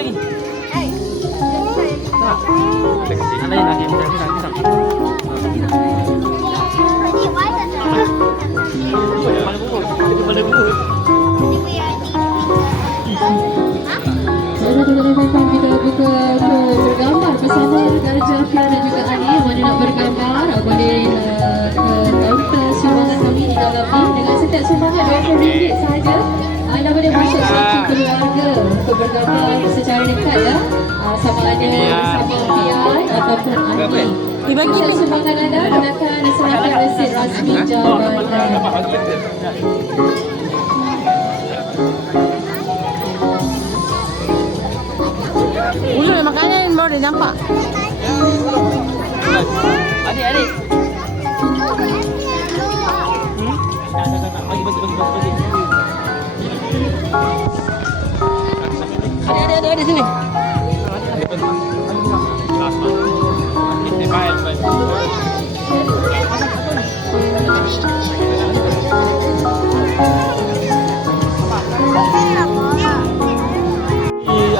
lagi. Ada yang lagi, pisang. Kepala bubur. Rekan-rekan kita buka untuk bergambar bersama Darjah Fia dan juga Ani. Mana nak bergambar boleh ke kaunter sumbangan kami di dalam ni. Dengan setiap sumbangan RM20 sahaja, anda boleh masuk satu keluarga untuk bergambar secara dekat ya. Sama ada bersama Fia ataupun Ani. Setiap sumbangan anda gunakan serahkan resit rasmi jabatan. Ulu makanan baru dia nampak. Adik. Bagi. Adik sini.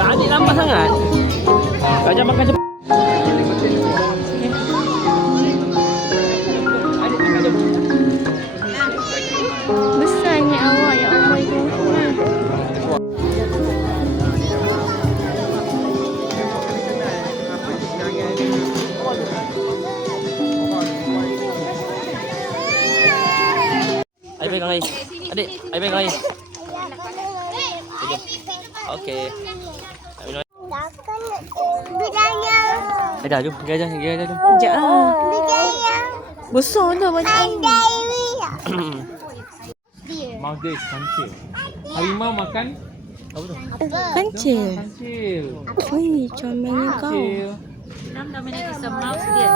Adik lambat sangat. Kajak makan cepat. Besarnya awak ya Allah itu. Adik pegang air. Adik, air pegang air. Okey. Dah, jom. Pergi aja, jom. Sekejap lah. Besar tu banyak. Mouse dia kancil. Harimau makan apa tu? Kancil. Kancil. Wih, comelnya kau. Kancil. Nam namanya kisah mouse dia.